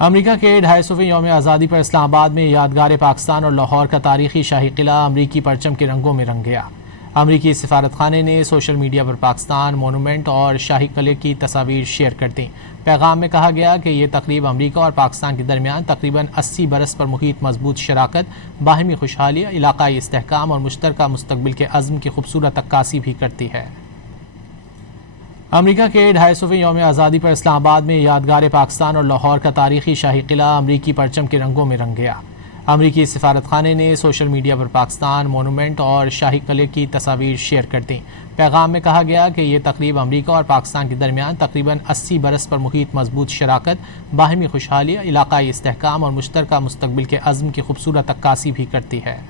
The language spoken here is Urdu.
امریکہ کے 250ویں یوم آزادی پر اسلام آباد میں یادگار پاکستان اور لاہور کا تاریخی شاہی قلعہ امریکی پرچم کے رنگوں میں رنگ گیا۔ امریکی سفارت خانے نے سوشل میڈیا پر پاکستان مونومنٹ اور شاہی قلعے کی تصاویر شیئر کر دیں۔ پیغام میں کہا گیا کہ یہ تقریب امریکہ اور پاکستان کے درمیان تقریباً 80 برس پر محیط مضبوط شراکت، باہمی خوشحالی، علاقائی استحکام اور مشترکہ مستقبل کے عزم کی خوبصورت عکاسی بھی کرتی ہے۔ امریکہ کے 250ویں یوم آزادی پر اسلام آباد میں یادگار پاکستان اور لاہور کا تاریخی شاہی قلعہ امریکی پرچم کے رنگوں میں رنگ گیا۔ امریکی سفارت خانے نے سوشل میڈیا پر پاکستان مونومنٹ اور شاہی قلعے کی تصاویر شیئر کر دیں۔ پیغام میں کہا گیا کہ یہ تقریب امریکہ اور پاکستان کے درمیان تقریباً 80 برس پر محیط مضبوط شراکت، باہمی خوشحالی، علاقائی استحکام اور مشترکہ مستقبل کے عزم کی خوبصورت عکاسی بھی کرتی ہے۔